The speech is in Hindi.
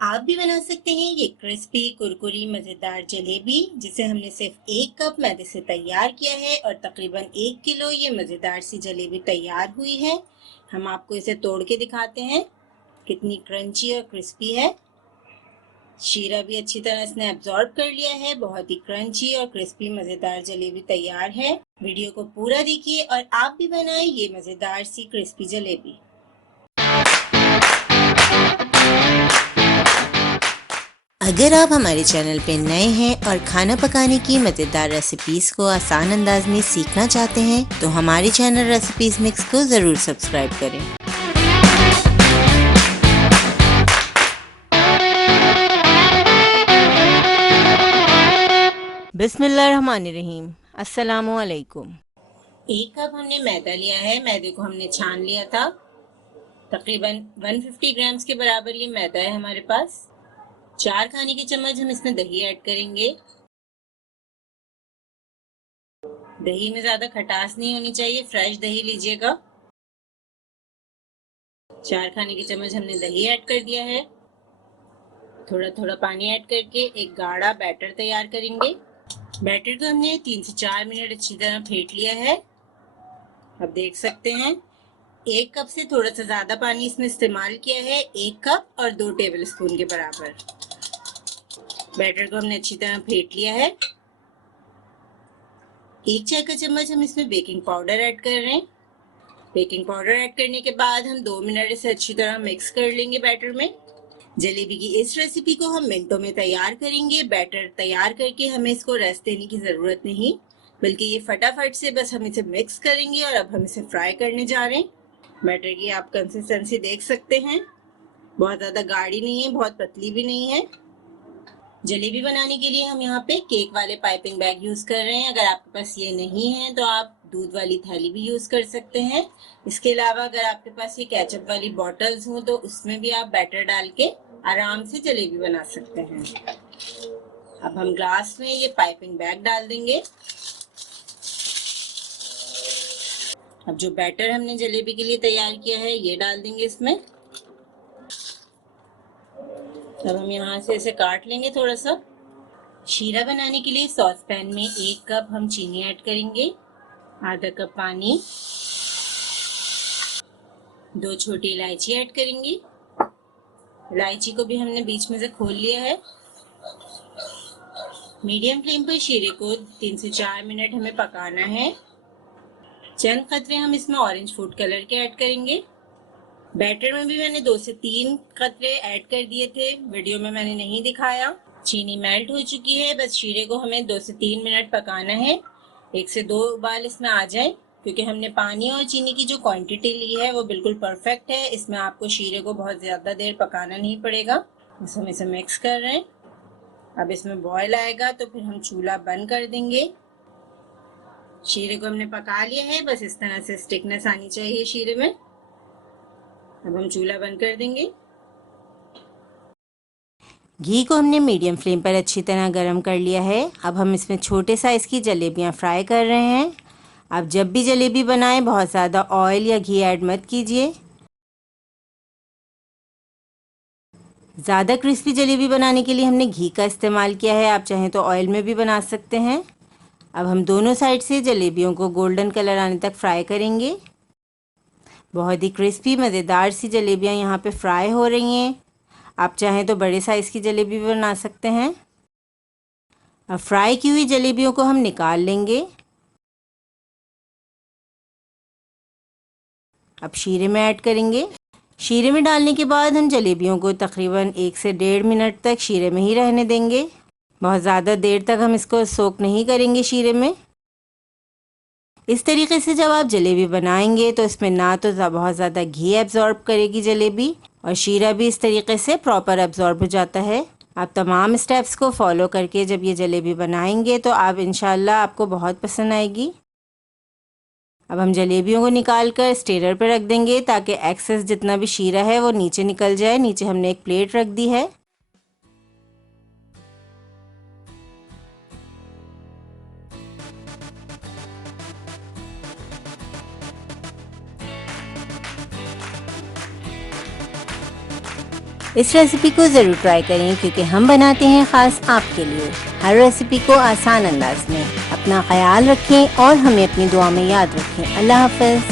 आप भी बना सकते हैं ये क्रिस्पी कुरकुरी मज़ेदार जलेबी, जिसे हमने सिर्फ 1 कप मैदे से तैयार किया है और तकरीबन 1 किलो ये मज़ेदार सी जलेबी तैयार हुई है। हम आपको इसे तोड़ के दिखाते हैं कितनी क्रंची और क्रिस्पी है। शीरा भी अच्छी तरह इसने एब्जॉर्ब कर लिया है। बहुत ही क्रंची और क्रिस्पी मज़ेदार जलेबी तैयार है। वीडियो को पूरा देखिए और आप भी बनाएं ये मज़ेदार सी क्रिस्पी जलेबी। अगर आप हमारे चैनल पर नए हैं और खाना पकाने की मज़ेदार रेसिपीज़ को आसान अंदाज में सीखना चाहते हैं तो हमारे चैनल रेसिपीज़ मिक्स को ज़रूर सब्सक्राइब करें। बिस्मिल्लाहिर्रहमानिर्रहीम। अस्सलामु अलैकुम। 1 कप हमने मैदा लिया है। मैदे को हमने छान लिया था। तकरीबन 150 ग्राम्स के बराबर ये मैदा है हमारे पास। 4 खाने के चम्मच हम इसमें दही ऐड करेंगे। दही में ज्यादा खटास नहीं होनी चाहिए, फ्रेश दही लीजिएगा। 4 खाने के चम्मच हमने दही ऐड कर दिया है। थोड़ा थोड़ा पानी ऐड करके एक गाढ़ा बैटर तैयार करेंगे। बैटर को हमने 3 से 4 मिनट अच्छी तरह फेंट लिया है। अब देख सकते हैं 1 कप से थोड़ा सा ज्यादा पानी इसमें इस्तेमाल किया है। 1 कप और 2 टेबल स्पून के बराबर। बैटर को हमने अच्छी तरह फेंट लिया है। 1 चाय का चम्मच हम इसमें बेकिंग पाउडर ऐड कर रहे हैं। बेकिंग पाउडर ऐड करने के बाद हम 2 मिनट इसे अच्छी तरह मिक्स कर लेंगे बैटर में। जलेबी की इस रेसिपी को हम मिनटों में तैयार करेंगे। बैटर तैयार करके हमें इसको रेस्ट देने की जरूरत नहीं, बल्कि ये फटाफट से बस हम इसे मिक्स करेंगे और अब हम इसे फ्राई करने जा रहे हैं। बैटर की आप कंसिस्टेंसी देख सकते हैं, बहुत ज्यादा गाढ़ी नहीं है, बहुत पतली भी नहीं है। जलेबी बनाने के लिए हम यहाँ पे केक वाले पाइपिंग बैग यूज कर रहे हैं। अगर आपके पास ये नहीं है तो आप दूध वाली थैली भी यूज कर सकते हैं। इसके अलावा अगर आपके पास ये केचप वाली बॉटल्स हो तो उसमें भी आप बैटर डाल के आराम से जलेबी बना सकते हैं। अब हम ग्लास में ये पाइपिंग बैग डाल देंगे। अब जो बैटर हमने जलेबी के लिए तैयार किया है ये डाल देंगे इसमें। अब हम यहाँ से इसे काट लेंगे थोड़ा सा। शीरा बनाने के लिए सॉस पैन में 1 कप हम चीनी ऐड करेंगे, आधा कप पानी, 2 छोटी इलायची ऐड करेंगे। इलायची को भी हमने बीच में से खोल लिया है। मीडियम फ्लेम पर शीरे को 3 से 4 मिनट हमें पकाना है। चंद कतरे हम इसमें ऑरेंज फूड कलर के ऐड करेंगे। बैटर में भी मैंने 2 से 3 कतरे ऐड कर दिए थे, वीडियो में मैंने नहीं दिखाया। चीनी मेल्ट हो चुकी है। बस शीरे को हमें 2 से 3 मिनट पकाना है। 1 से 2 उबाल इसमें आ जाए, क्योंकि हमने पानी और चीनी की जो क्वांटिटी ली है वो बिल्कुल परफेक्ट है। इसमें आपको शीरे को बहुत ज़्यादा देर पकाना नहीं पड़ेगा। बस हम इसे मिक्स कर रहे हैं। अब इसमें बॉयल आएगा तो फिर हम चूल्हा बंद कर देंगे। शीरे को हमने पका लिया है, बस इस तरह से स्टिकनेस आनी चाहिए शीरे में। अब हम चूल्हा बंद कर देंगे। घी को हमने मीडियम फ्लेम पर अच्छी तरह गरम कर लिया है। अब हम इसमें छोटे साइज़ की जलेबियां फ्राई कर रहे हैं। आप जब भी जलेबी बनाएं बहुत ज़्यादा ऑयल या घी ऐड मत कीजिए। ज़्यादा क्रिस्पी जलेबी बनाने के लिए हमने घी का इस्तेमाल किया है, आप चाहें तो ऑयल में भी बना सकते हैं। अब हम दोनों साइड से जलेबियों को गोल्डन कलर आने तक फ्राई करेंगे। बहुत ही क्रिस्पी मज़ेदार सी जलेबियाँ यहाँ पे फ्राई हो रही हैं। आप चाहें तो बड़े साइज़ की जलेबी भी बना सकते हैं। अब फ्राई की हुई जलेबियों को हम निकाल लेंगे। अब शीरे में ऐड करेंगे। शीरे में डालने के बाद हम जलेबियों को तकरीबन 1 से 1.5 मिनट तक शीरे में ही रहने देंगे। बहुत ज़्यादा देर तक हम इसको सोक नहीं करेंगे शीरे में। इस तरीके से जब आप जलेबी बनाएंगे तो इसमें ना तो बहुत ज़्यादा घी एब्जॉर्ब करेगी जलेबी, और शीरा भी इस तरीके से प्रॉपर एब्जॉर्ब हो जाता है। आप तमाम स्टेप्स को फॉलो करके जब ये जलेबी बनाएंगे तो आप इंशाल्लाह आपको बहुत पसंद आएगी। अब हम जलेबियों को निकाल कर स्टेरर पर रख देंगे ताकि एक्सेस जितना भी शीरा है वो नीचे निकल जाए। नीचे हमने एक प्लेट रख दी है। इस रेसिपी को ज़रूर ट्राई करें क्योंकि हम बनाते हैं ख़ास आपके लिए, हर रेसिपी को आसान अंदाज में। अपना ख्याल रखें और हमें अपनी दुआ में याद रखें। अल्लाह हाफ़िज़।